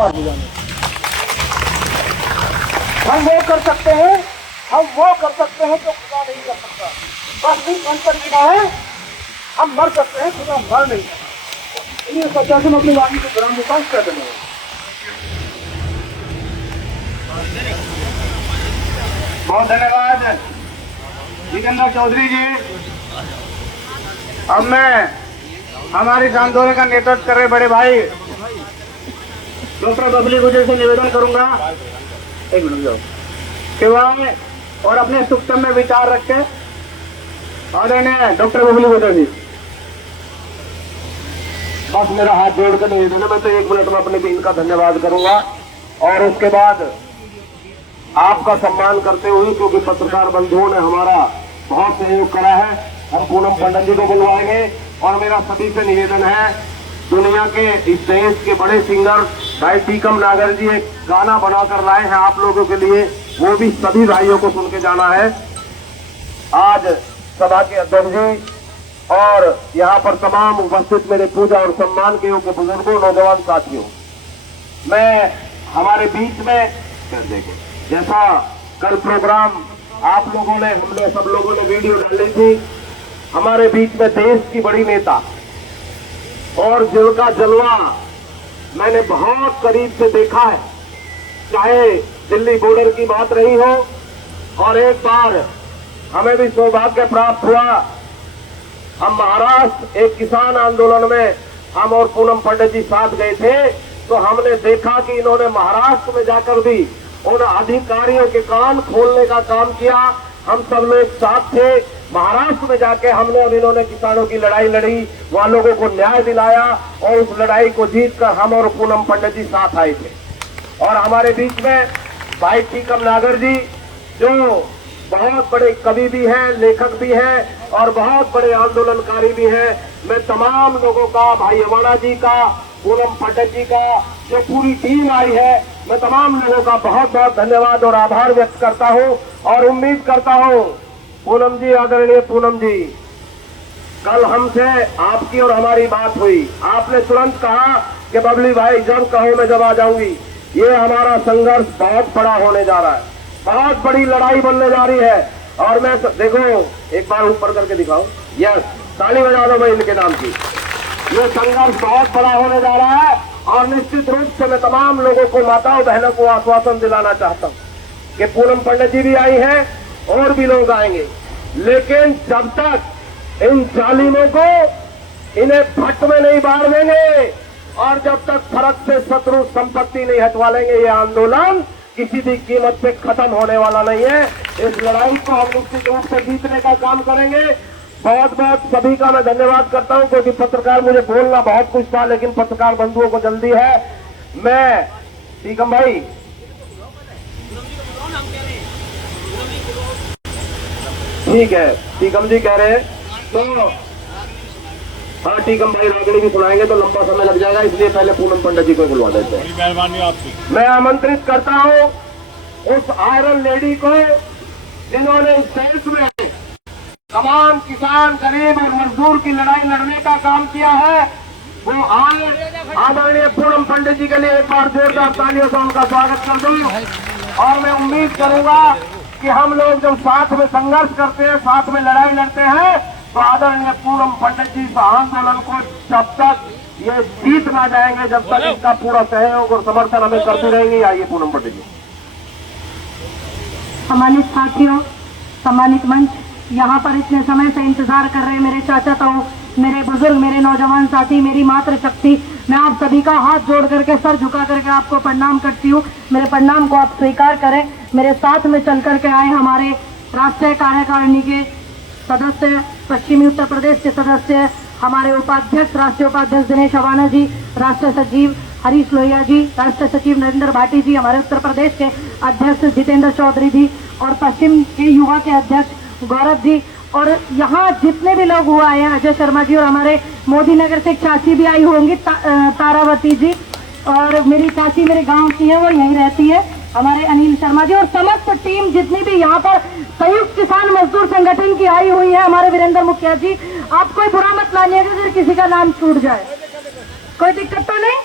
हम वो कर सकते हैं, हम वो कर सकते हैं जो खुदा नहीं कर सकता। बस भी अंतर बिना है, हम मर सकते हैं, खुदा मर नहीं सकता। ये सच्चा से अपनी वाणी को ग्राम विकास कर देना। बहुत धन्यवाद जितेंद्र चौधरी जी। अब मैं हमारी इस आंदोलन का नेतृत्व कर रहे बड़े भाई डॉक्टर बबली गुजर से निवेदन करूंगा, एक मिनट जाओ, कि वह और अपने सूक्तम में विचार रखे। आदरणीय डॉक्टर बबली गुजर जी, बस मेरा हाथ जोड़कर निवेदन है, मैं तो 1 मिनट में अपने टीम का धन्यवाद करूंगा और उसके बाद आपका सम्मान करते हुए, क्योंकि पत्रकार बंधुओं ने हमारा बहुत सहयोग करा है, हम पूनम पंडित जी को बुलवाएंगे। और मेरा सभी से निवेदन है, दुनिया के इस देश के बड़े सिंगर भाई टीकम नागर जी एक गाना बनाकर लाए हैं आप लोगों के लिए, वो भी सभी भाइयों को सुन के जाना है। आज सभा के अध्यक्ष जी और यहाँ पर तमाम उपस्थित मेरे पूजा और सम्मान के योग्य बुजुर्गों, नौजवान साथियों, मैं हमारे बीच में देखें जैसा कल प्रोग्राम आप लोगों ने, हमने सब लोगों ने वीडियो डाली थी, हमारे बीच में देश की बड़ी नेता और जिनका जलवा मैंने बहुत करीब से देखा है, चाहे दिल्ली बॉर्डर की बात रही हो, और एक बार हमें भी सौभाग्य प्राप्त हुआ, हम महाराष्ट्र एक किसान आंदोलन में हम और पूनम पंडित जी साथ गए थे, तो हमने देखा कि इन्होंने महाराष्ट्र में जाकर भी उन अधिकारियों के कान खोलने का काम किया। हम सब लोग साथ थे, महाराष्ट्र में जाके हमने और इन्होंने किसानों की लड़ाई लड़ी, वहां लोगों को न्याय दिलाया और उस लड़ाई को जीतकर हम और पूनम पंडित जी साथ आए थे। और हमारे बीच में भाई टीकम नागर जी, जो बहुत बड़े कवि भी हैं, लेखक भी हैं और बहुत बड़े आंदोलनकारी भी हैं। मैं तमाम लोगों का, भाई अवाना जी का, पूनम पंडित जी का, जो पूरी टीम आई है, मैं तमाम लोगों का बहुत बहुत धन्यवाद और आभार व्यक्त करता हूं और उम्मीद करता हूं पूनम जी, आदरणीय पूनम जी, कल हमसे आपकी और हमारी बात हुई, आपने तुरंत कहा कि बबली भाई जब कहो मैं जब आ जाऊंगी। ये हमारा संघर्ष बहुत बड़ा होने जा रहा है, बहुत बड़ी लड़ाई बनने जा रही है। और मैं देखो एक बार ऊपर करके दिखाऊं, यस, ताली बजा दो भाई इनके नाम की। ये संघर्ष बहुत बड़ा होने जा रहा है और निश्चित रूप से मैं तमाम लोगों को, माताओं बहनों को आश्वासन दिलाना चाहता हूं कि पूनम पंडित जी भी आई हैं और भी लोग आएंगे, लेकिन जब तक इन जालिमों को इन्हें भट्ट में नहीं बाढ़ देंगे और जब तक फर्क से शत्रु संपत्ति नहीं हटवा लेंगे, ये आंदोलन किसी भी कीमत पे खत्म होने वाला नहीं है। इस लड़ाई को हम निश्चित रूप से जीतने का काम करेंगे। बहुत बहुत सभी का मैं धन्यवाद करता हूं, क्योंकि पत्रकार, मुझे बोलना बहुत कुछ था लेकिन पत्रकार बंधुओं को जल्दी है। मैं टीकम भाई, ठीक है, टीकम जी कह रहे हैं तो हाँ, टीकम भाई रागनी भी सुनाएंगे तो लंबा समय लग जाएगा, इसलिए पहले पूनम पंडित जी को बुलवा देते हैं। मेहरबानी आपकी। मैं आमंत्रित करता हूं उस आयरन लेडी को जिन्होंने इस देश में तमाम किसान, गरीब और मजदूर की लड़ाई लड़ने का काम किया है, वो आए। आदरणीय पूनम पंडित जी के लिए एक बार जोरदार तालियों से उनका स्वागत कर दूं। और मैं उम्मीद करूंगा कि हम लोग जब साथ में संघर्ष करते हैं, साथ में लड़ाई लड़ते हैं, तो आदरणीय पूनम पंडित जी इस आंदोलन को जब तक ये जीत ना जाएंगे, जब तक इसका पूरा सहयोग और समर्थन हमें करती रहेंगे। आइए पूनम पंडित जी। सम्मानित साथियों, सम्मानित मंच, यहाँ पर इतने समय से इंतजार कर रहे मेरे चाचा ताऊ, मेरे बुजुर्ग, मेरे नौजवान साथी, मेरी मातृशक्ति, मैं आप सभी का हाथ जोड़ करके, सर झुका करके आपको प्रणाम करती हूँ। मेरे प्रणाम को आप स्वीकार करें। मेरे साथ में चल करके आए हमारे राष्ट्रीय कार्यकारिणी के सदस्य, पश्चिमी उत्तर प्रदेश के सदस्य, हमारे उपाध्यक्ष, राष्ट्रीय उपाध्यक्ष दिनेश अवाना जी, राष्ट्रीय सचिव हरीश लोहिया जी, राष्ट्रीय सचिव नरेंद्र भाटी जी, हमारे उत्तर प्रदेश के अध्यक्ष जितेंद्र चौधरी जी और पश्चिम के युवा के अध्यक्ष गौरव जी, और यहाँ जितने भी लोग हुआ है, अजय शर्मा जी, और हमारे मोदी नगर से चाची भी आई होंगी, तारावती जी, और मेरी चाची मेरे गांव की है, वो यहीं रहती है, हमारे अनिल शर्मा जी, और समस्त टीम जितनी भी यहाँ पर संयुक्त किसान मजदूर संगठन की आई हुई है, हमारे वीरेंद्र मुखिया जी। आप कोई बुरा मत मानिएगा अगर किसी का नाम छूट जाए, कोई दिक्कत तो नहीं।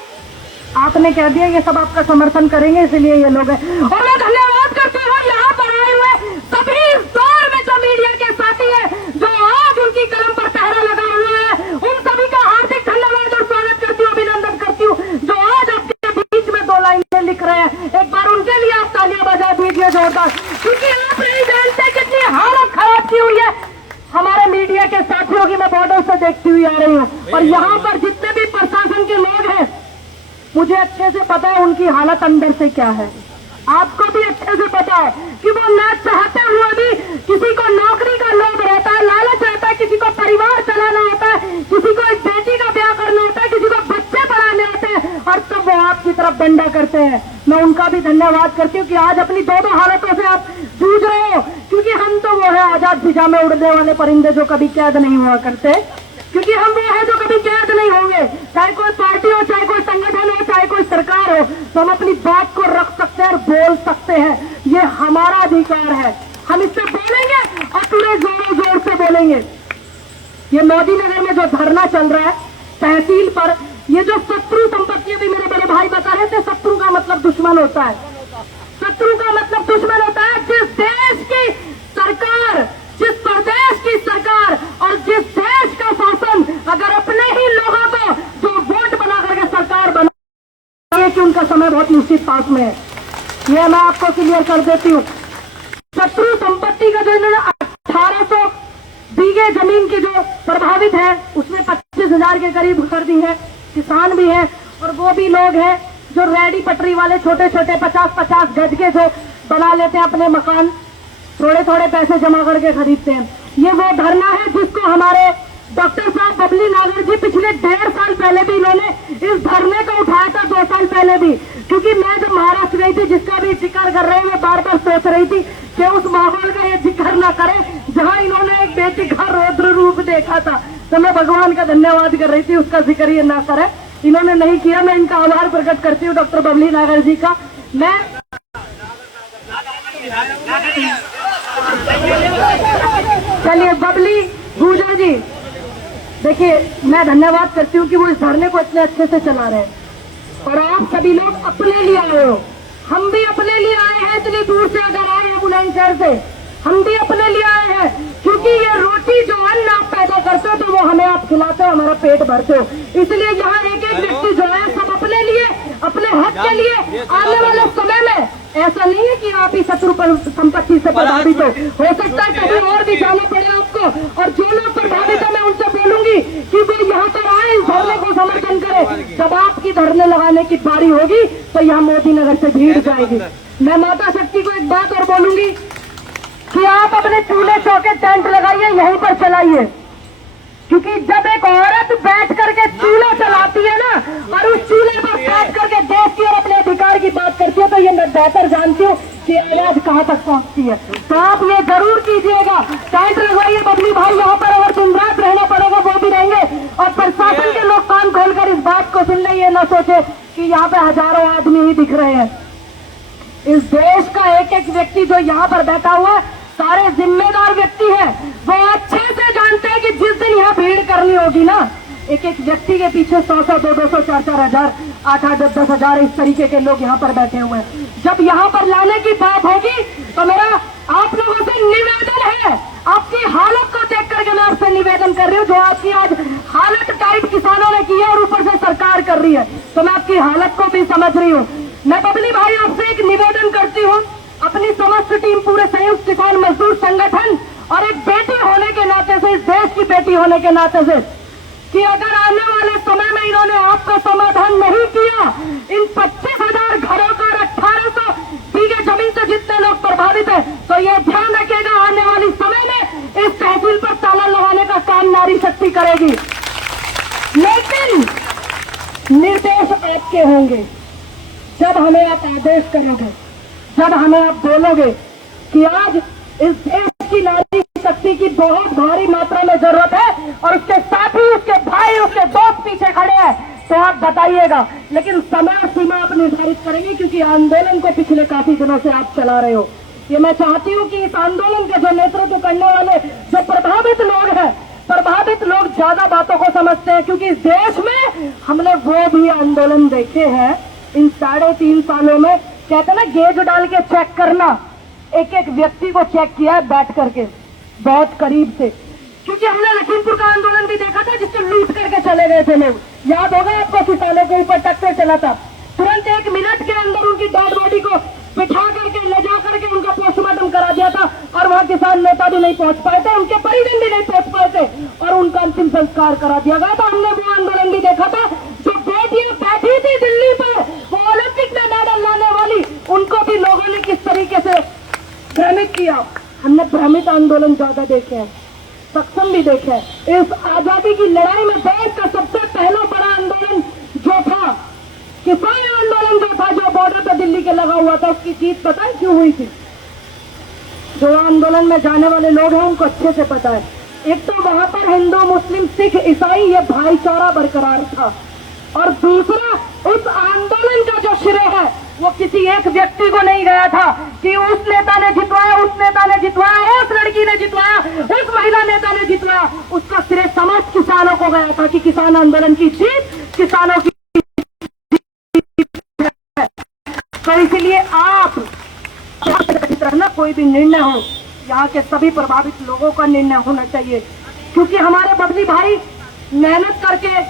आपने कह दिया ये सब आपका समर्थन करेंगे, इसलिए ये लोग हैं। और मैं धन्यवाद करती हूँ यहाँ पर आए हुए सभी इस दौर में जो मीडिया के साथी है, जो आज उनकी कलम पर पहरा लगा हुआ है, उन सभी का हार्दिक धन्यवाद और स्वागत करती हूँ, अभिनंदन करती हूँ, जो आज आपके बीच में 2 लाइनें लिख रहे हैं। एक बार उनके लिए आप तालियां बजा दीजिए जोरदार, क्योंकि आप नहीं जानते कितनी हालत खराब की हुई है हमारे मीडिया के साथियों की। मैं बॉर्डर से देखती हुई आ रही हूँ, और यहाँ पर जितने भी प्रशासन के लोग हैं, मुझे अच्छे से पता है उनकी हालत अंदर से क्या है। आपको भी अच्छे से पता है कि वो ना चाहते हुए भी किसी को नौकरी का लोभ रहता है, लालच रहता है, किसी को परिवार चलाना होता है, किसी को एक बेटी का ब्याह करना होता है, किसी को बच्चे पढ़ाने होते हैं, और तब वो आपकी तरफ डंडा करते हैं। मैं उनका भी धन्यवाद करती हूँ कि आज अपनी 2 हालतों से आप जूझ रहे हो, क्योंकि हम तो वो है आजाद फिजा में उड़ने वाले परिंदे जो कभी कैद नहीं हुआ करते, क्योंकि हम वो है जो कभी कैद नहीं होंगे। चाहे कोई पार्टी हो, चाहे कोई संगठन हो, चाहे कोई सरकार हो, तो हम अपनी बात को रख सकते हैं और बोल सकते हैं। ये हमारा अधिकार है, हम इससे बोलेंगे और पूरे जोरों जोर से बोलेंगे। ये मोदी नगर में जो धरना चल रहा है तहसील पर, ये जो शत्रु संपत्ति, भी मेरे बड़े भाई बता रहे थे, शत्रु का मतलब दुश्मन होता है। शत्रु का मतलब दुश्मन होता है जिस देश की सरकार, जिस प्रदेश की सरकार और जिस देश का शासन अगर अपने ही लोगों को जो वोट बना करके सरकार बना, कि उनका समय बहुत निश्चित पास में है। यह मैं आपको क्लियर कर देती हूँ। शत्रु संपत्ति का जो इन्होंने 1800 बीघे जमीन की जो प्रभावित है, उसमें 25,000 के करीब कर दी है। किसान भी हैं, और वो भी लोग हैं जो रेडी पटरी वाले छोटे छोटे 50-50 गज के जो बना लेते हैं अपने मकान, थोड़े थोड़े पैसे जमा करके खरीदते हैं। ये वो धरना है जिसको हमारे डॉक्टर साहब बबली नागर जी पिछले 1.5 साल पहले भी इन्होंने इस धरने को उठाया था, 2 साल पहले भी, क्योंकि मैं जब महाराष्ट्र गई थी, जिसका भी जिक्र कर रहे हैं, मैं बार बार सोच रही थी कि उस माहौल का ये जिक्र न करें जहां इन्होंने एक बेटी का रौद्र रूप देखा था। तो मैं भगवान का धन्यवाद कर रही थी, उसका जिक्र ये ना करें, इन्होंने नहीं किया। मैं इनका आभार प्रकट करती हूँ डॉक्टर बबली नागर जी का। मैं चलिए बबली पूजा जी, देखिए मैं धन्यवाद करती हूँ कि वो इस धरने को इतने अच्छे से चला रहे हैं, और आप सभी लोग अपने लिए आए हो, हम भी अपने लिए आए हैं। इतनी दूर से अगर आए हैं बुलंदशहर से, हम भी अपने लिए आए हैं, क्योंकि ये रोटी जो अन्न आप पैदा करते हो तो वो हमें आप खिलाते हो, हमारा पेट भरते हो। इसलिए यहाँ एक एक व्यक्ति जो है सब अपने लिए, अपने हक के लिए आने वाले समय में, ऐसा नहीं है कि आप ही शत्रु संपत्ति से प्रभावित हो सकता है कभी और भी जाना पड़े आपको, और जो लोग प्रभावित है मैं उनसे बोलूंगी कि वो यहाँ पर आए, इस धरने को समर्थन करें। जब आपकी धरने लगाने की बारी होगी तो यहाँ मोदी नगर से भीड़ जाएगी। मैं माता शक्ति को एक बात और बोलूंगी कि आप अपने चूल्हे चौके टेंट लगाइए, यहीं पर चलाइए, क्योंकि जब एक औरत बैठ करके चूल्हा चलाती है ना, और उस चूल्हे पर बैठ करके देश की और अपने अधिकार की बात करती है, तो ये मैं बेहतर जानती हूँ कि आवाज कहाँ तक पहुँचती है। तो आप ये जरूर कीजिएगा, टेंट लगवाइए बबली भाई यहाँ पर, अगर दिन रात रहना पड़ेगा वो भी रहेंगे। और प्रशासन के लोग कान खोलकर इस बात को सुन ले, ये न सोचे कि यहाँ पे हजारों आदमी ही दिख रहे हैं। इस देश का एक एक व्यक्ति जो यहाँ पर बैठा हुआ है, सारे जिम्मेदार व्यक्ति हैं। वो अच्छे से जानते हैं कि जिस दिन यहाँ भीड़ करनी होगी ना, एक एक व्यक्ति के पीछे 100-100, 200-200, 4-4 हजार, 8-8, 10-10 हजार इस तरीके के लोग यहाँ पर बैठे हुए हैं। जब यहाँ पर लाने की बात होगी तो मेरा आप लोगों से निवेदन है, आपकी हालत को देख करके मैं आपसे निवेदन कर रही हूँ, जो आपकी आज हालत टाइट किसानों ने की है और ऊपर से सरकार कर रही है, तो मैं आपकी हालत को भी समझ रही हूँ। मैं बबली भाई आपसे एक निवेदन करती हूँ, अपनी समस्त टीम, पूरे संयुक्त किसान मजदूर संगठन और एक बेटी होने के नाते से, इस देश की बेटी होने के नाते से, कि अगर आने वाले समय में इन्होंने आपका समाधान नहीं किया, इन 25,000 घरों का 1800 बीघे जमीन से जितने लोग प्रभावित है, तो ये ध्यान रखिएगा आने वाली समय में इस तहसील पर ताला लगाने का काम नारी शक्ति करेगी। लेकिन निर्देश आपके होंगे, जब हमें आप आदेश करोगे, जब हमें आप बोलोगे कि आज इस देश की नारी शक्ति की बहुत भारी मात्रा में जरूरत है और उसके साथी, उसके भाई, उसके दोस्त पीछे खड़े हैं, तो आप बताइएगा। लेकिन समय सीमा आप निर्धारित करेंगे, क्योंकि आंदोलन को पिछले काफी दिनों से आप चला रहे हो। ये मैं चाहती हूँ कि इस आंदोलन का जो नेतृत्व करने वाले जो प्रभावित लोग हैं, प्रभावित लोग ज्यादा बातों को समझते हैं, क्योंकि इस देश में हमने वो भी आंदोलन देखे हैं इन 3.5 सालों में। कहते हैं ना, गेज डाल के चेक करना, एक एक व्यक्ति को चेक किया है बैठ करके बहुत करीब से। क्योंकि हमने लखीमपुर का आंदोलन भी देखा था जिसको लूट करके चले गए थे लोग, याद होगा आपको, किसानों के ऊपर ट्रैक्टर चला था, तुरंत 1 मिनट के अंदर उनकी डेड बॉडी को बिठा करके ले जा करके उनका पोस्टमार्टम करा दिया था, और वहां किसान नेता भी नहीं पहुंच पाए थे, उनके परिजन भी नहीं पहुंच पाए थे, और उनका अंतिम संस्कार करा दिया गया था। हमने वो आंदोलन भी देखा था। जो बेटियां बैठी थी दिल्ली पर, वो ओलंपिक में मेडल लाने वाली, उनको भी लोगों ने किस तरीके से भ्रमित किया। हमने भ्रमित आंदोलन ज्यादा देखे हैं, सक्षम भी देखे हैं। इस आजादी की लड़ाई में देश का सबसे पहला बड़ा आंदोलन जो था, किसान आंदोलन जो था, जो बॉर्डर पर दिल्ली के लगा हुआ था, उसकी जीत पता है क्यों हुई थी? जो आंदोलन में जाने वाले लोग हैं उनको अच्छे से पता है। एक तो वहां पर हिंदू, मुस्लिम, सिख, ईसाई ये भाईचारा बरकरार था, और दूसरा उस आंदोलन का जो श्रेय है वो किसी एक व्यक्ति को नहीं गया था कि उस नेता ने जितवाया, उस नेता ने जितवाया, उस लड़की ने जितवाया, उस महिला नेता ने जितवाया। उसका श्रेय समस्त किसानों को गया था कि किसान आंदोलन की जीत किसानों की। तो इसलिए आप रहना, कोई भी निर्णय हो, यहाँ के सभी प्रभावित लोगों का निर्णय होना चाहिए, क्योंकि हमारे बबली भाई मेहनत करके,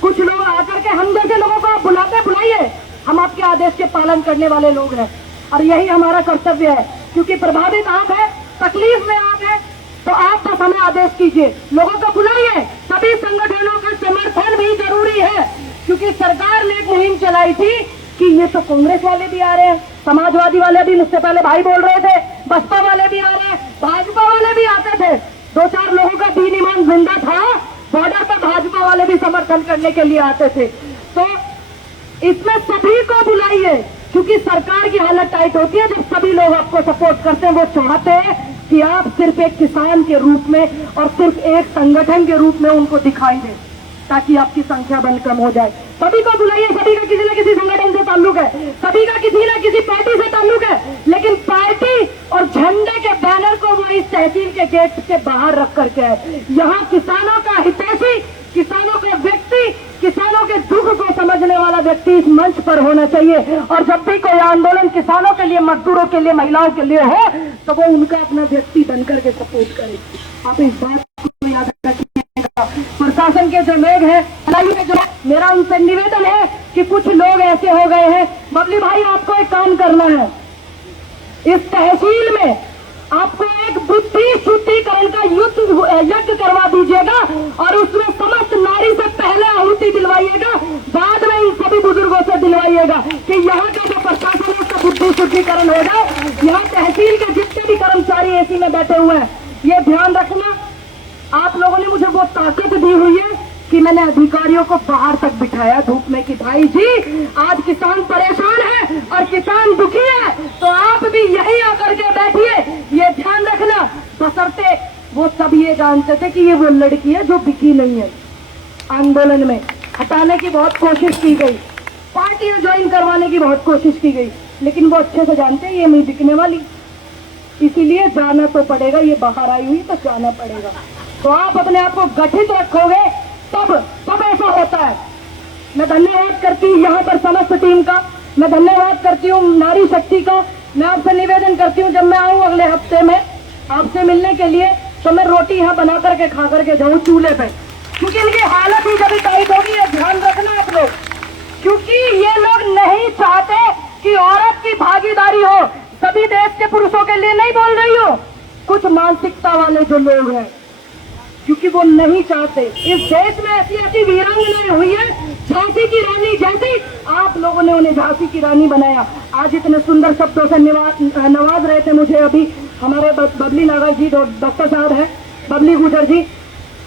कुछ लोग आकर के हम जैसे लोगों को आप बुलाइए, हम आपके आदेश के पालन करने वाले लोग हैं, और यही हमारा कर्तव्य है। क्योंकि प्रभावित आप हैं, तकलीफ में आप हैं, तो आप बस हमें आदेश कीजिए, लोगों को बुलाइए। सभी संगठनों का समर्थन भी जरूरी है, क्योंकि सरकार ने एक मुहिम चलाई थी कि ये तो कांग्रेस वाले भी आ रहे हैं, समाजवादी वाले भी, मुझसे पहले भाई बोल रहे थे, बसपा वाले भी आ रहे हैं, भाजपा वाले भी आते थे। 2-4 लोगों का दीन ईमान जिंदा था, बॉर्डर पर भाजपा वाले भी समर्थन करने के लिए आते थे। तो इसमें सभी को बुलाइए, क्योंकि सरकार की हालत टाइट होती है जब सभी लोग आपको सपोर्ट करते हैं। वो चाहते हैं कि आप सिर्फ एक किसान के रूप में और सिर्फ एक संगठन के रूप में उनको दिखाई दें, ताकि आपकी संख्या बल कम हो जाए। सभी को बुलाइए, सभी का किसी न किसी संगठन से ताल्लुक है, सभी का किसी न किसी पार्टी से ताल्लुक है, लेकिन पार्टी और झंडे के बैनर को वो इस तहसील के गेट के बाहर रख करके है। यहाँ किसानों का हितैषी, किसानों का व्यक्ति, किसानों के दुख को समझने वाला व्यक्ति इस मंच पर होना चाहिए। और जब भी कोई आंदोलन किसानों के लिए, मजदूरों के लिए, महिलाओं के लिए हो, तो वो उनका अपना व्यक्ति बनकर के सपोर्ट करे। आप इस बात को याद रखिएगा। प्रशासन के जो लोग हैं, जो मेरा उनसे निवेदन है कि कुछ लोग ऐसे हो गए हैं, बबली भाई आपको एक काम करना है, इस तहसील में आपको एक बुद्धि शुद्धिकरण का यज्ञ करवा दीजिएगा, और उसमें समस्त नारी से पहले आहुति दिलवाइएगा, बाद में इन सभी बुजुर्गों से दिलवाइएगा कि यहाँ का जो प्रशासन है उसका बुद्धि शुद्धिकरण हो जाए। यहाँ तहसील के जितने भी कर्मचारी एसी में बैठे हुए हैं, ये ध्यान रखना, आप लोगों ने मुझे वो ताकत दी हुई है कि मैंने अधिकारियों को बाहर तक बिठाया धूप में कि भाई जी आज किसान परेशान है और किसान दुखी है, तो आप भी यही आकर के बैठिए। ये ध्यान रखना, बशर्ते वो सब ये जानते थे कि ये वो लड़की है जो बिकी नहीं है। आंदोलन में हटाने की बहुत कोशिश की गई, पार्टी ज्वाइन करवाने की बहुत कोशिश की गई, लेकिन वो अच्छे से जानते हैं ये नहीं बिकने वाली, इसीलिए जाना तो पड़ेगा। ये बाहर आई हुई तो जाना पड़ेगा। तो आप अपने आप को गठित रखोगे तब ऐसा होता है। मैं धन्यवाद करती हूँ यहाँ पर समस्त टीम का, मैं धन्यवाद करती हूँ नारी शक्ति का। मैं आपसे निवेदन करती हूँ, जब मैं आऊँ अगले हफ्ते में आपसे मिलने के लिए, तो मैं रोटी यहाँ बना करके खा करके जाऊँ चूल्हे पे, क्योंकि इनकी हालत ही जब टाइट होगी, है ध्यान रखना आप लोग, क्योंकि ये लोग नहीं चाहते कि औरत की भागीदारी हो। सभी देश के पुरुषों के लिए नहीं बोल रही हो, कुछ मानसिकता वाले जो लोग हैं, क्योंकि वो नहीं चाहते। इस देश में ऐसी ऐसी वीरांगनाएं हुई है, झांसी की रानी जैसी, आप लोगों ने उन्हें झांसी की रानी बनाया। आज इतने सुंदर शब्दों से नवाज रहे थे मुझे अभी हमारे बबली नागर जी, डॉक्टर साहब हैं, बबली गुजर जी,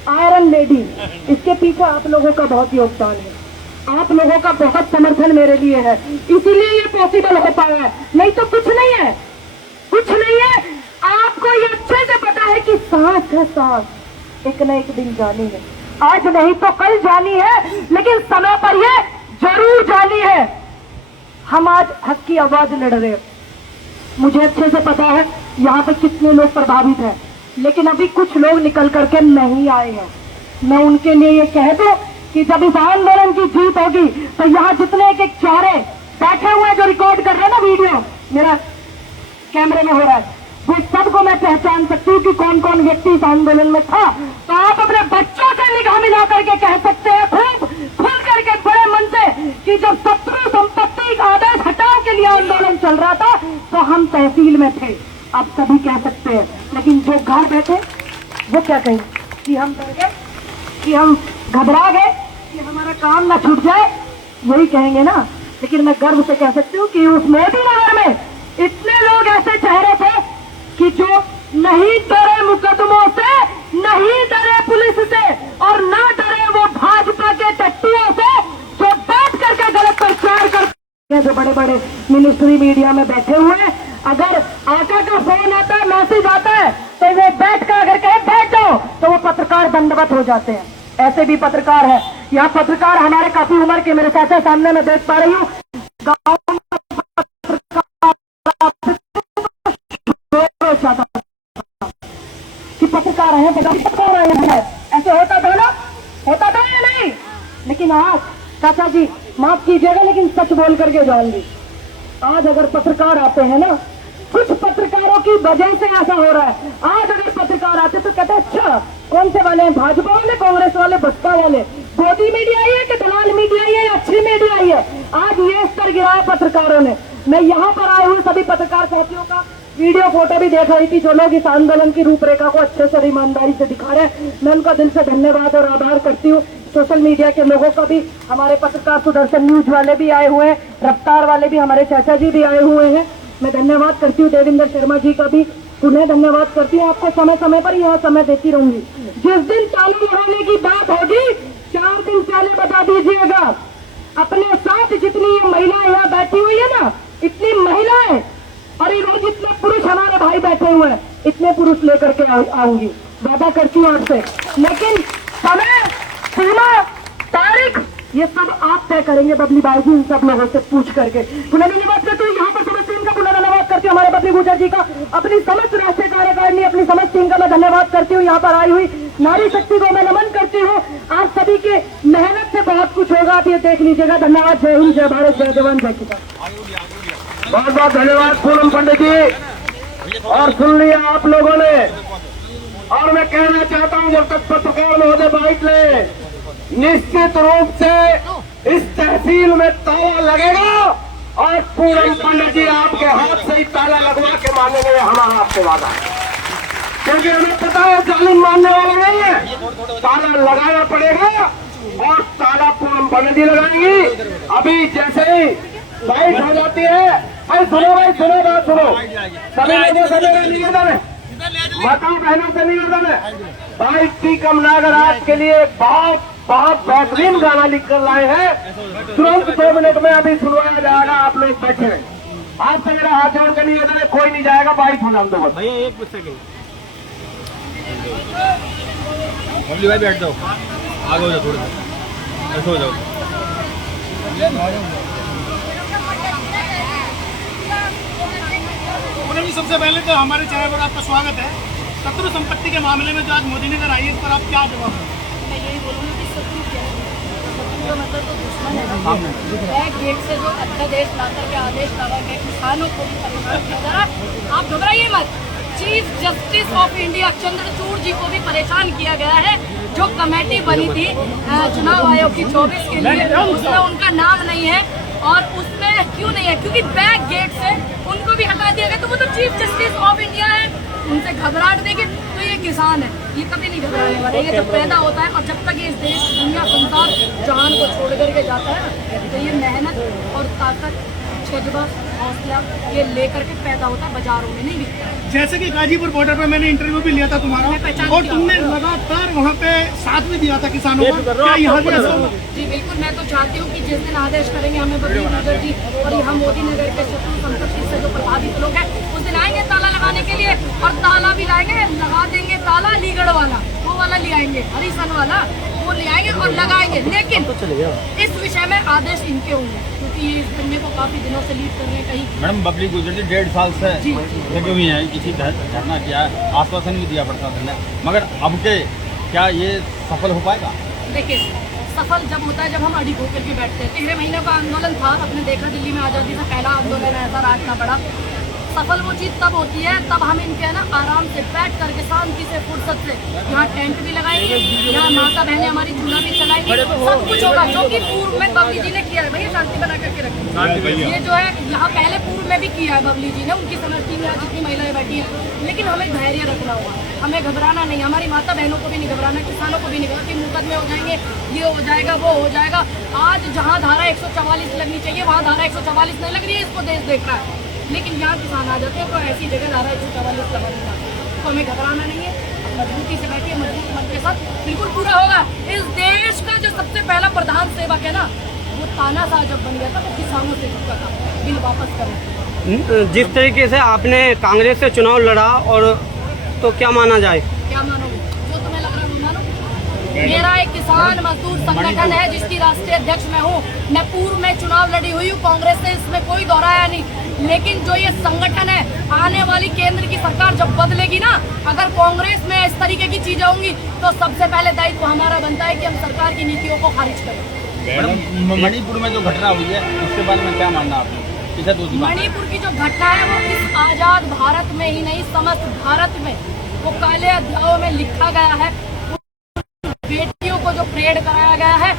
आयरन लेडी। इसके पीछे आप लोगों का बहुत योगदान है, आप लोगों का बहुत समर्थन मेरे लिए है, इसीलिए ये पॉसिबल हो पाया है, नहीं तो कुछ नहीं है, कुछ नहीं है। आपको ये अच्छे से पता है कि सांस है सांस, एक न एक दिन जानी है, आज नहीं तो कल जानी है, लेकिन समय पर ये जरूर जानी है। हम आज हक की आवाज लड़ रहे हैं, मुझे अच्छे से पता है यहाँ पे कितने लोग प्रभावित हैं, लेकिन अभी कुछ लोग निकल करके नहीं आए हैं। मैं उनके लिए ये कह दूं कि जब इस आंदोलन की जीत होगी तो यहाँ जितने एक एक चेहरे बैठे हुए हैं जो रिकॉर्ड कर रहे हैं ना वीडियो, मेरा कैमरे में हो रहा है, वो सबको मैं पहचान सकती हूँ कि कौन कौन व्यक्ति इस आंदोलन में था। तो आप अपने बच्चों से निगाह मिला करके कह सकते हैं खूब खुल करके बड़े मन से कि जब शत्रु संपत्ति का आदेश हटाओ के लिए आंदोलन चल रहा था तो हम तहसील में थे, आप सभी कह सकते हैं। लेकिन जो घर बैठे वो क्या कहें कि हम डर गए, कि हम घबरा गए, कि हमारा काम ना छूट जाए, वही कहेंगे ना। लेकिन मैं गर्व से कह सकती हूँ कि उस मोदी नगर में इतने लोग ऐसे चेहरे थे कि जो नहीं डरे मुकदमों से, नहीं डरे पुलिस से और ना डरे वो भाजपा के टट्टुओं से जो बैठ करके गलत प्रचार करते हैं, जो बड़े बड़े मिनिस्ट्री मीडिया में बैठे हुए हैं। अगर आका का फोन आता है, मैसेज आता है तो वे बैठ कर अगर कहे बैठ जाओ तो वो पत्रकार दंडवत हो जाते हैं। ऐसे भी पत्रकार है। यहाँ पत्रकार हमारे काफी उम्र के, मेरे चाचा सामने मैं देख पा रही हूँ, गाँव में कि पत्रकार है, पत्रकार है, ऐसे होता था ना, होता था या नहीं? लेकिन आज चाचा जी माफ कीजिएगा लेकिन सच बोल करके जाऊंगी, आज अगर पत्रकार आते हैं ना, कुछ पत्रकारों की वजह से ऐसा हो रहा है। आज अगर पत्रकार आते तो कहते अच्छा कौन से वाले हैं, भाजपा वाले, कांग्रेस वाले, बसपा वाले, गोदी मीडिया आई है कि दलाल मीडिया आई है, अच्छी मीडिया आई है। आज ये स्तर गिराया पत्रकारों ने। मैं यहाँ पर आए हुए सभी पत्रकार साथियों का वीडियो फोटो भी देख रही थी, जो लोग इस आंदोलन की रूपरेखा को अच्छे से ईमानदारी से दिखा रहे हैं। मैं उनका दिल से धन्यवाद और आभार करती हूँ। सोशल मीडिया के लोगों का भी, हमारे पत्रकार सुदर्शन न्यूज वाले भी आए हुए हैं, रफ्तार वाले भी, हमारे चाचा जी भी आए हुए हैं। मैं धन्यवाद करती हूँ देवेंद्र शर्मा जी का भी पुनः धन्यवाद करती हूँ। आपको समय समय पर यहाँ समय देती रहूंगी। जिस दिन ताली लगाने की बात होगी 4 दिन पहले बता दीजिएगा। अपने साथ जितनी ये महिलाएं यहाँ बैठी हुई है ना, इतनी महिलाएं और इधर जितने पुरुष हमारे भाई बैठे हुए हैं, इतने पुरुष लेकर के आऊंगी, वादा करती हूँ आपसे। लेकिन समय, सीमा, तारीख ये सब आप तय करेंगे बबली बाई जी, इन सब लोगों से पूछ करके। पुनः धन्यवाद करती हूँ यहाँ पर समस्त टीम का, पुनः धन्यवाद करती हूँ हमारे बबली गुजर जी का, अपनी समस्त राष्ट्रीय कार्यकारिणी, अपनी समस्त टीम का मैं धन्यवाद करती हूँ। यहाँ पर आई हुई नारी शक्ति को मैं नमन करती हूँ। आप सभी के मेहनत से बहुत कुछ होगा, आप ये देख लीजिएगा। धन्यवाद। जय हिंद, जय भारत, जय जवान, जय किसान। बहुत बहुत धन्यवाद पूनम पंडित जी। और सुन लिया आप लोगों ने, और मैं कहना चाहता हूं जब तक पत्रकार महोदय बाइट ले, निश्चित रूप से इस तहसील में ताला लगेगा और पूनम पंडित जी आपके हाथ से ही ताला लगवा के मानेंगे, ये हमारा आपसे वादा है। क्योंकि हमें पता है जालिम मानने वाला नहीं है, ताला लगाना पड़ेगा और ताला पूनम पंडित जी लगाएंगी। अभी जैसे ही बाइट हो जाती है, भाई सुनो, भाई सुनो, बात सुनो, सभी लोगों से मेरा निवेदन है, माताओं बहनों से निवेदन है, भाई टी कमनागर आपके लिए बहुत बहुत बेहतरीन गाना लिख कर लाए हैं। तुरंत 2 मिनट में अभी सुनवाया जाएगा, आप लोग बैठे हैं। आपसे मेरा हाथ जोड़ कर निवेदन है, कोई नहीं जाएगा, बाइट हो जाओ। दो भैया 1 सेकंड, बबली भाई बैठ जाओ, आगे हो जाओ, थोड़ा सा हो जाओ। सबसे पहले तो हमारे चैनल पर आपका स्वागत है। शत्रु संपत्ति के मामले में जो आज मोदी नगर आई है, इस पर आप क्या जवाब दें? मैं यही बोलूँगी कि शत्रु क्या है? शत्रु का मतलब तो दुश्मन है। एक गेट से जो अध्यादेश ला करके आदेश लगा के किसानों को भी परेशान किया जा रहा है। आप घबराइए मत। Chief justice of India Chandrachud ji को भी परेशान किया गया है। जो कमेटी बनी थी चुनाव आयोग की 24 के लिए, उसमें उनका नाम नहीं है। और उसमें क्यों नहीं है? क्योंकि बैक गेट से उनको भी हटा दिया गया। तो वो तो चीफ जस्टिस ऑफ इंडिया है, उनसे घबराहट देंगे। तो ये किसान है, ये कभी नहीं घबराने वाले। ये जब पैदा होता है और जब तक ये इस देश, दुनिया, संसार, जहान को छोड़ करके जाता है, तो ये मेहनत और ताकत, जज्बा, हौसला ये लेकर के पैदा होता है, बाजारों में नहीं बिकता है। जैसे कि गाजीपुर बॉर्डर पे मैंने इंटरव्यू भी लिया था तुम्हारा, और तुमने लगातार वहाँ पे साथ भी दिया था किसानों को, क्या यहाँ भी ऐसा होगा? जी बिल्कुल। मैं तो चाहती हूँ कि जिस दिन आदेश करेंगे हमें बबली गुजर जी और यहाँ मोदी नगर के शत्रु संपत्ति से जो प्रभावित लोग हैं, उस दिन आएंगे ताला लगाने के लिए। और ताला भी लाएंगे, लगा देंगे ताला, लीगढ़ वाला वो वाला ले आएंगे, हरिसन वाला वो ले आएंगे और लगाएंगे। लेकिन इस विषय में आदेश इनके होंगे, क्योंकि ये इस धरने को काफी दिनों से लीड कर रहे हैं। कहीं मैडम बबली गुजर जी 1.5 साल से जी। लगे हुए हैं, किसी धरना किया है, आश्वासन भी दिया प्रशासन ने, मगर अब के क्या ये सफल हो पाएगा? देखिए, सफल जब होता है जब हम अड़िग होकर के बैठते हैं। 13 महीनों का आंदोलन था, आपने देखा दिल्ली में आज़ादी से पहला आंदोलन ऐसा रास्ता बड़ा सफल वो चीज़ तब होती है तब हम इनके ना आराम से बैठ करके शांति से फुर्सत से यहाँ टेंट भी लगाएंगे, यहाँ माता बहनें हमारी चूल्हा भी चलाएंगी, सब कुछ होगा जो कि पूर्व में बबली जी ने किया है। भैया शांति बना करके रखें। ये जो है यहाँ पहले पूर्व में भी किया है बबली जी ने, उनकी समर्थी में जितनी महिलाएं बैठी हैं, लेकिन हमें धैर्य रखना होगा, हमें घबराना नहीं, हमारी माता बहनों को भी नहीं घबराना, किसानों को भी नहीं घबराना कि मुकदमे हो जाएंगे, ये हो जाएगा, वो हो जाएगा। आज जहाँ धारा 144 लगनी चाहिए वहाँ धारा 144 नहीं लग रही है, इसको देश देख रहा है, लेकिन यहाँ किसान आ जाते हैं तो ऐसी जगह धारा 144 लगा देता है। तो हमें घबराना नहीं है, मजबूती से बैठिए, मजबूत मन के साथ बिल्कुल पूरा होगा। इस देश का जो सबसे पहला प्रधान सेवक है ना, वो तानाशाह जब बन गया था वो किसानों से जुड़ा था, बिल वापस करें। जिस तरीके से आपने कांग्रेस से चुनाव लड़ा, और तो क्या माना जाए? क्या मानोगे? जो तुम्हें लग रहा है वो मानो। मेरा एक किसान मजदूर संगठन है जिसकी राष्ट्रीय अध्यक्ष मैं हूँ। मैं पूर्व में चुनाव लड़ी हुई हूँ कांग्रेस से, इसमें कोई दोहराया नहीं, लेकिन जो ये संगठन है, आने वाली केंद्र की सरकार जब बदलेगी ना, अगर कांग्रेस में इस तरीके की चीजें होंगी तो सबसे पहले दायित्व हमारा बनता है कि हम सरकार की नीतियों को खारिज करें। मणिपुर में जो घटना हुई है उसके बारे में क्या मानना आपने? मणिपुर की जो घटना है वो इस आजाद भारत में ही नहीं, समस्त भारत में वो काले अध्यायों में लिखा गया है। बेटियों को जो परेड कराया गया है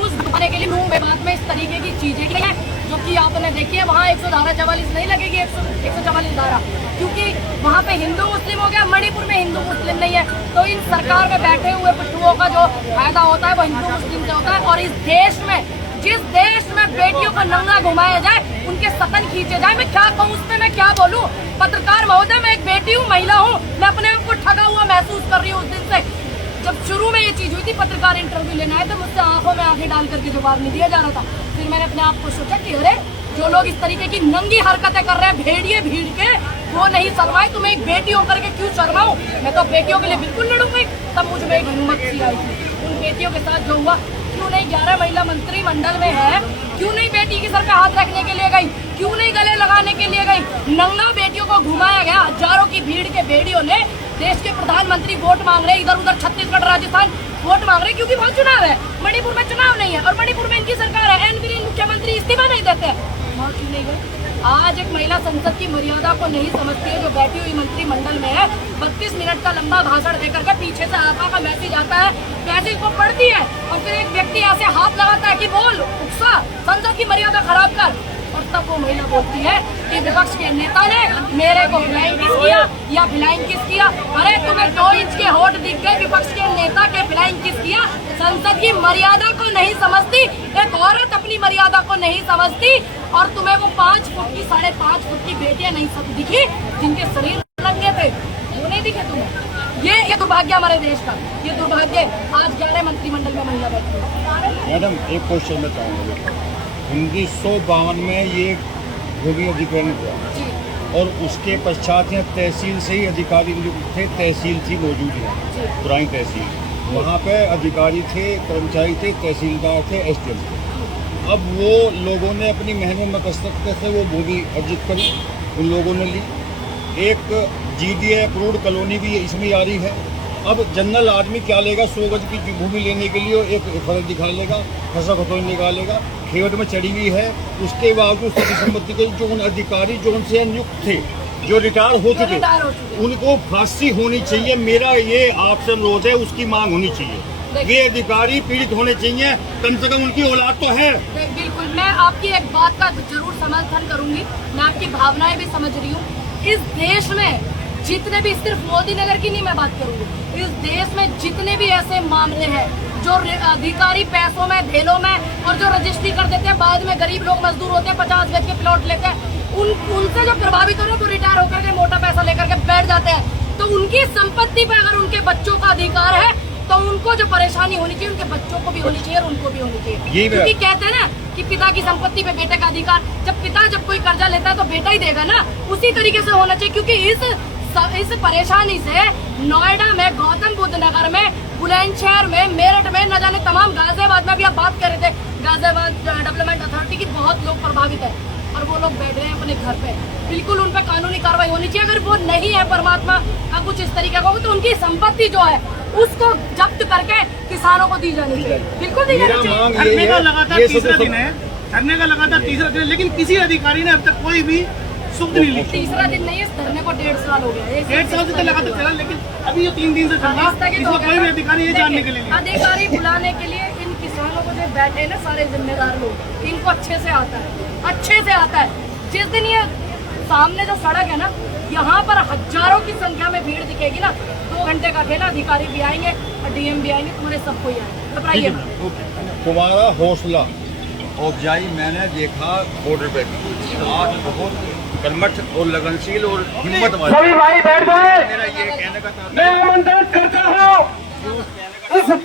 उस दिखाने के लिए बात में इस तरीके की चीजें की है जो कि आपने देखी है। वहाँ 144 नहीं लगेगी, 144 धारा, क्योंकि वहाँ पे हिंदू मुस्लिम हो गया, मणिपुर में हिंदू मुस्लिम नहीं है। तो इन सरकार में बैठे हुए पिट्ठुओं का जो फायदा होता है वो हिंदू मुस्लिम से होता है। और इस देश में, जिस देश में बेटियों को नंगा घुमाया जाए, उनके सतन खींचे जाए, मैं क्या कहूँ उसमें, मैं क्या बोलूँ? पत्रकार महोदय, मैं एक बेटी हूँ, महिला हूँ, मैं अपने आप को ठगा हुआ महसूस कर रही हूँ। उस दिन से जब शुरू में ये चीज हुई थी, पत्रकार इंटरव्यू लेना है तो मुझसे आंखों में आंखें डाल करके जवाब नहीं दिया जा रहा था। फिर मैंने अपने आप को सोचा कि अरे जो लोग इस तरीके की नंगी हरकतें कर रहे हैं भेड़िए भीड़ के, वो नहीं शर्माए, तो मैं एक बेटी होकर के क्यों शर्माऊं? मैं तो बेटियों के लिए बिल्कुल लड़ूंगी। तब मुझ में एक हिम्मत सी आई थी। उन बेटियों के साथ जो हुआ, क्यों नहीं 11 महिला मंत्रिमंडल में है, क्यों नहीं बेटी के सर पे हाथ रखने के लिए गई, क्यों नहीं गले लगाने के लिए गई? नंगा बेटियों को घुमाया गया, हजारों की भीड़ के भेड़ियों ने। देश के प्रधानमंत्री वोट मांग रहे, इधर उधर छत्तीसगढ़ राजस्थान वोट मांग रहे, क्योंकि वहाँ चुनाव है। मणिपुर में चुनाव नहीं है और मणिपुर में इनकी सरकार है, एनपी मुख्यमंत्री इस्तीफा नहीं देते हैं, वहाँ क्यों नहीं गए? आज एक महिला संसद की मर्यादा को नहीं समझती है, जो बैठी हुई मंत्रिमंडल में है। 32 मिनट का लंबा भाषण देकर के पीछे से आपा का मैसेज आता है, मैसेज को पढ़ती है और फिर एक व्यक्ति ऐसे हाथ लगाता है कि बोल, उत्साह, संसद की मर्यादा खराब कर। और तब वो महिला बोलती है कि विपक्ष के नेता ने मेरे को फ्लाइंग किस किया या फ्लाइंग किस किया। अरे तुम्हें 2 इंच के होठ दिख गए, विपक्ष के नेता के फ्लाइंग किस किया? संसद की मर्यादा को नहीं समझती, एक औरत अपनी मर्यादा को नहीं समझती। और तुम्हें वो 5 फुट की 5.5 फुट की बेटियां नहीं सब दिखी जिनके शरीर नंगे थे, वो नहीं दिखे तुम्हें? ये दुर्भाग्य हमारे देश का, ये दुर्भाग्य। आज 11 मंत्रिमंडल में महिला बैठी है। मैडम एक क्वेश्चन मैं चाहूँगा, 1952 में ये भूमि अधिग्रहण हुआ और उसके पश्चात यहाँ तहसील से ही अधिकारी नियुक्त थे, तहसील थी मौजूद है, पुरानी तहसील, वहाँ पे अधिकारी थे, कर्मचारी थे, तहसीलदार थे, एसडीएम थे। अब वो लोगों ने अपनी मेहनत में कसरत से वो भूमि अर्जित करी, उन लोगों ने ली। एक जीडीए अप्रूव्ड कॉलोनी भी इसमें आ रही है। अब जनरल आदमी क्या लेगा? 100 गज की भूमि लेने के लिए एक फर्ज दिखा लेगा, फसा खतौनी निकालेगा, खेत में चढ़ी हुई है। उसके बावजूद सभी संपत्ति के जो उन अधिकारी जो उनसे नियुक्त थे, जो रिटायर हो चुके, उनको फांसी होनी चाहिए। मेरा ये आपसे अनुरोध है, उसकी मांग होनी चाहिए। ये अधिकारी पीड़ित होने चाहिए, कम से कम उनकी औलाद तो है। बिल्कुल, मैं आपकी एक बात का जरूर समर्थन करूंगी, मैं आपकी भावनाएं भी समझ रही हूँ। इस देश में जितने भी, सिर्फ मोदी नगर की नहीं मैं बात करूंगी, इस देश में जितने भी ऐसे मामले हैं जो अधिकारी पैसों में, धेलों में और जो रजिस्ट्री कर देते हैं, बाद में गरीब लोग मजदूर होते हैं, 50 गज के प्लॉट लेते हैं, उनसे जो प्रभावित हो रहे हैं, तो रिटायर होकर के मोटा पैसा लेकर के बैठ जाते हैं। तो उनकी संपत्ति पे अगर उनके बच्चों का अधिकार है तो उनको जो परेशानी होनी चाहिए, उनके बच्चों को भी होनी चाहिए और उनको भी होनी चाहिए। क्योंकि कहते हैं ना कि पिता की संपत्ति पे बेटे का अधिकार, जब पिता जब कोई कर्जा लेता है तो बेटा ही देगा ना, उसी तरीके से होना चाहिए। क्योंकि इस परेशानी से नोएडा में, गौतम बुद्ध नगर में बुलंदशहर में, मेरठ में, न जाने तमाम, गाजियाबाद में भी आप बात कर रहे थे, गाजियाबाद डेवलपमेंट अथॉरिटी की बहुत लोग प्रभावित है और वो लोग बैठ रहे हैं अपने घर पे। बिल्कुल उन पे कानूनी कार्रवाई होनी चाहिए। अगर वो नहीं है परमात्मा का कुछ इस तरीके का, तो उनकी संपत्ति जो है उसको जब्त करके किसानों को दी जानी चाहिए, बिल्कुल दी जानी चाहिए। धरने का लगातार तीसरा दिन है, धरने का लगातार तीसरा दिन है, लेकिन किसी अधिकारी ने अब तक कोई भी सुध नहीं ली। तीसरा दिन नहीं है, इस धरने को 1.5 साल हो गया है। 1.5 साल से तो लगातार चला, लेकिन अभी ये 3 दिन से चल रहा है। इसमें कोई भी अधिकारी ये जानने के लिए नहीं। अधिकारी बुलाने के लिए इन किसानों को जो बैठे ना सारे जिम्मेदार लोग, इनको अच्छे से आता है, अच्छे से आता है। जिस दिन ये सामने जो सड़क है ना, यहाँ पर हजारों की संख्या में भीड़ दिखेगी ना, 2 घंटे का खेला, अधिकारी भी आएंगे और डीएम भी आएंगे, तुम्हारे सबको ही आएंगे, घबराइए मत। तुम्हारा हौसला अफजाई मैंने देखा बॉर्डर पे, आज बहुत कर्मठ और लगनशील और हिम्मत वाले। सभी भाई बैठ जाए, मेरा ये कहने का मैं आमंत्रित करता हूँ